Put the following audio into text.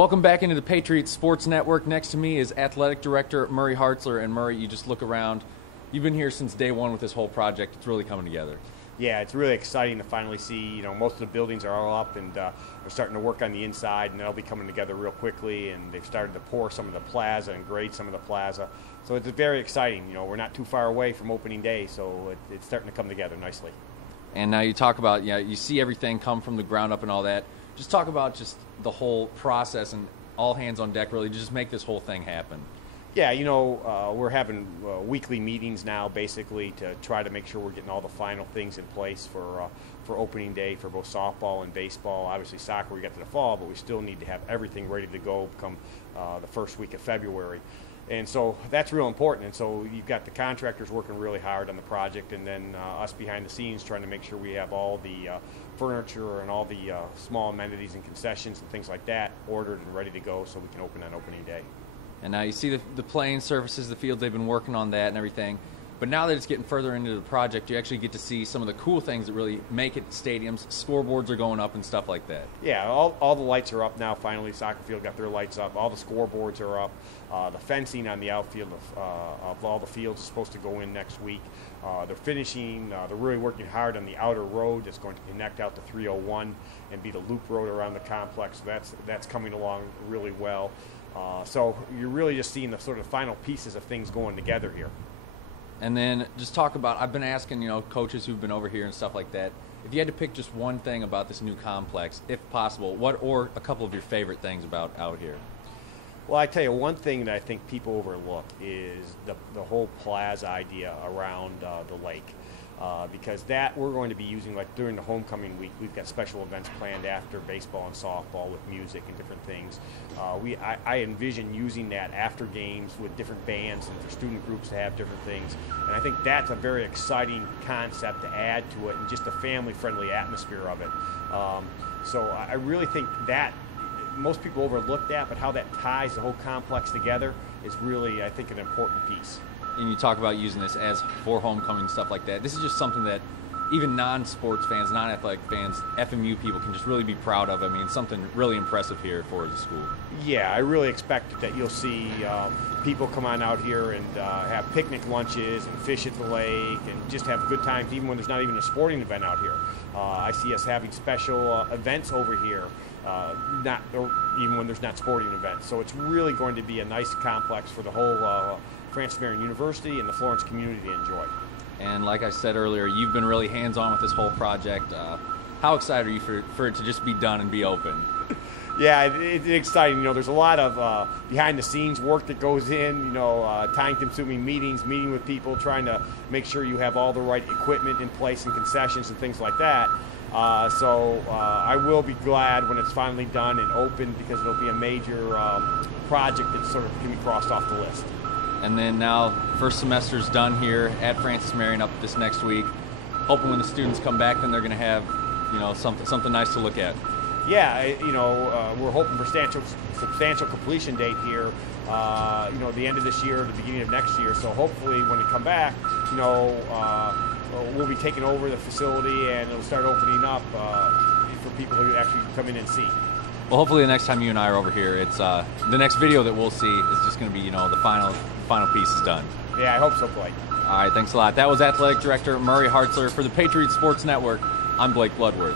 Welcome back into the Patriots Sports Network. Next to me is Athletic Director Murray Hartzler. And Murray, you just look around. You've been here since day one with this whole project. It's really coming together. Yeah, it's really exciting to finally see, most of the buildings are all up and they're starting to work on the inside, and they'll be coming together real quickly, and they've started to pour some of the plaza and grade some of the plaza. So it's very exciting. We're not too far away from opening day, so it's starting to come together nicely. And now you talk about, you see everything come from the ground up and all that. Just talk about just the whole process and all hands on deck, really, to just make this whole thing happen. Yeah, we're having weekly meetings now, basically, to try to make sure we're getting all the final things in place for opening day for both softball and baseball. Obviously, soccer we got to the fall, but we still need to have everything ready to go come the first week of February. And so that's real important. And so you've got the contractors working really hard on the project, and then us behind the scenes trying to make sure we have all the furniture and all the small amenities and concessions and things like that ordered and ready to go so we can open on opening day. And now you see the playing surfaces, the fields, they've been working on that and everything. But now that it's getting further into the project, you actually get to see some of the cool things that really make it stadiums. Scoreboards are going up and stuff like that. Yeah, all the lights are up now. Finally, soccer field got their lights up. All the scoreboards are up. The fencing on the outfield of all the fields is supposed to go in next week. They're finishing. They're really working hard on the outer road that's going to connect out to 301 and be the loop road around the complex. So that's coming along really well. So you're really just seeing the sort of final pieces of things going together here. And then just talk about, I've been asking, coaches who've been over here and stuff like that, if you had to pick just one thing about this new complex, if possible, or a couple of your favorite things about out here? Well, I tell you, one thing that I think people overlook is the whole plaza idea around the lake. Because that we're going to be using, like during the homecoming week, we've got special events planned after baseball and softball with music and different things. I envision using that after games with different bands and for student groups to have different things. And I think that's a very exciting concept to add to it, and just a family-friendly atmosphere of it. So I really think that most people overlook that, but how that ties the whole complex together is really, I think, an important piece. And you talk about using this as for homecoming, stuff like that. This is just something that even non-sports fans, non-athletic fans, FMU people can just really be proud of. I mean, it's something really impressive here for the school. Yeah, I really expect that you'll see people come on out here and have picnic lunches and fish at the lake and just have good times, even when there's not even a sporting event out here. I see us having special events over here, even when there's not sporting events. So it's really going to be a nice complex for the whole Francis Marion University and the Florence community to enjoy. And like I said earlier, you've been really hands-on with this whole project. How excited are you for it to just be done and be open? Yeah, it's exciting. There's a lot of behind-the-scenes work that goes in, time-consuming meetings, meeting with people, trying to make sure you have all the right equipment in place and concessions and things like that. So I will be glad when it's finally done and open, because it'll be a major project that sort of can be crossed off the list. And then now, first semester's done here at Francis Marion up this next week. Hoping when the students come back, then they're going to have, something nice to look at. Yeah, we're hoping for substantial completion date here, the end of this year, the beginning of next year. So hopefully when we come back, we'll be taking over the facility and it'll start opening up for people who actually come in and see. Well, hopefully the next time you and I are over here, it's the next video that we'll see is just going to be, the final piece is done. Yeah, I hope so, Blake. All right, thanks a lot. That was Athletic Director Murray Hartzler for the Patriots Sports Network. I'm Blake Bloodworth.